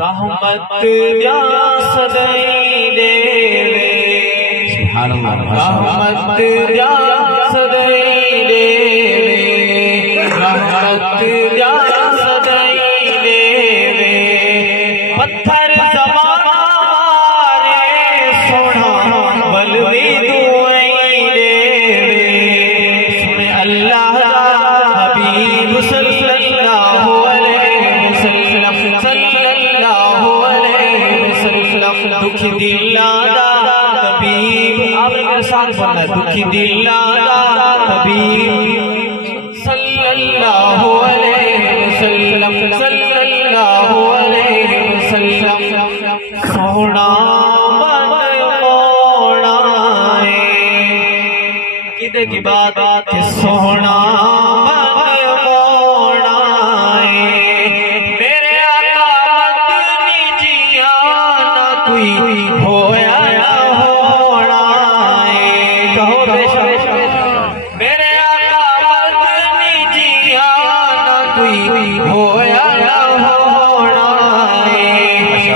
رحمت یا صدائی دے رحمت یا صدائی دے رحمت یا صدائی دے پتھر زمانہ مارے سونا بلوی دعائی دے سن اللہ حبیب صلی اللہ علیہ وسلم دکھ دل دا طبیب آپ میرے ساتھ پڑھنا دکھ دل دا طبیب صلی اللہ علیہ وسلم صلی اللہ علیہ وسلم سونا من موڑا عقیدے کی بات کہ سونا من موڑا میرے آقا مدنی جیا نہ کوئی ہویا نہ ہونا کہو بے شک میرے آقا مدنی جیا نہ کوئی ہویا نہ ہونا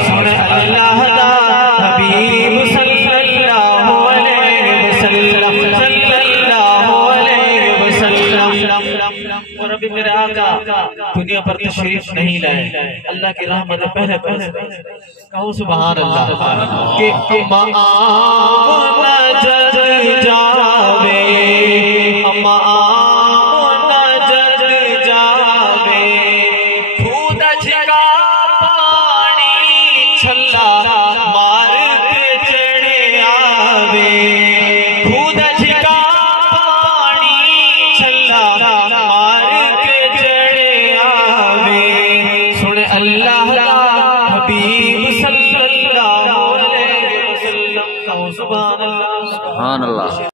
سن اللہ دا حبیب صلی اللہ علیہ وسلم صلی اللہ علیہ وسلم اور ابھی میرے آقا دنیا پر تشریف نہیں لائے اللہ کی رحمت پہلے کہو سبحان اللہ کہ مآم نجد جاوے مآم نجد جاوے خود جھگا پانی چھلا مار کے چڑھے آوے خود جھگا پانی چھلا مار کے چڑھے آوے سن اللہ حبیب صلی اللہ علیہ وسلم سبحان اللہ